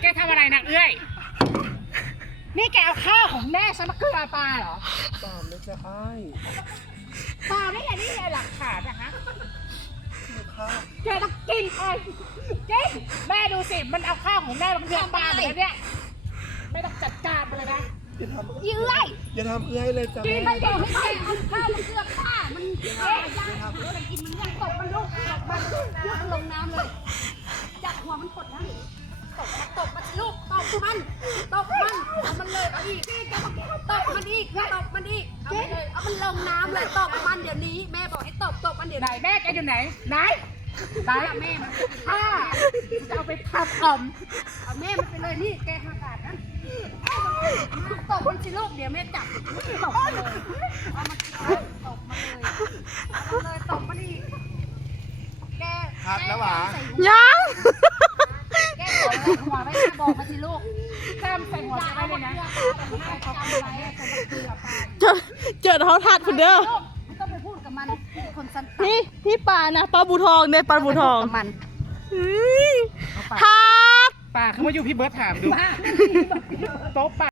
แกทำอะไรนะเอ้ยนี่แกเอาข้าวของแม่ฉันมาเกลือปลาเหรอ ตามไม่ใช่อ้าย ปลาได้ไงนี่ไงหลักฐานนะคะ ข้าว แกต้องกินไอ้จริงแม่ดูสิมันเอาข้าวของแม่มาเกลือปลาเหมือนเนี่ยไม่ต้องจัดการมันเลยนะ อย่าทำ ยื้อ อย่าทำเอื้อยเลยจ้ะ กิน แม่ ไม่ได้ให้แกเอาข้าวมาเกลือปลามันเอ๊ะมันกินมันยังตกมันลูกตกมันลูกลงน้ำเลยจับหัวมันกดนะตบมันลูกตบมันเอามันเลยเอาอีกตบมันอีกเอามันเลยเอามันลงน้ำเลยตบมันเดี๋ยวนี้แม่บอกให้ตบมันเดี๋ยวไหนแม่แกอยู่ไหนไหนแม่มันจะเอาไปทำอ่อมเอาแม่มันไปเลยนี่แกอากาศนั้นตบมันสิลูกเดี๋ยวแม่จับตบมันเลยเอามันตบมันเลยตบมันอีกแก คัดแล้วหวะ ยัง แกขอใส่หัวไว้บอกมาสิลูกแก้มใส่หัวไว้เลยนะเขาทำอะไรใส่เกลือไป เจอเขาทัดคุณเด้อ ไม่ต้องไปพูดกับมันคนสันติ พี่ปลานะปลาบูทองเนี่ยปลาบูทอง กับมัน ทัด ป่าเขามาอยู่พี่เบิร์ดถามดูโต๊ะป่า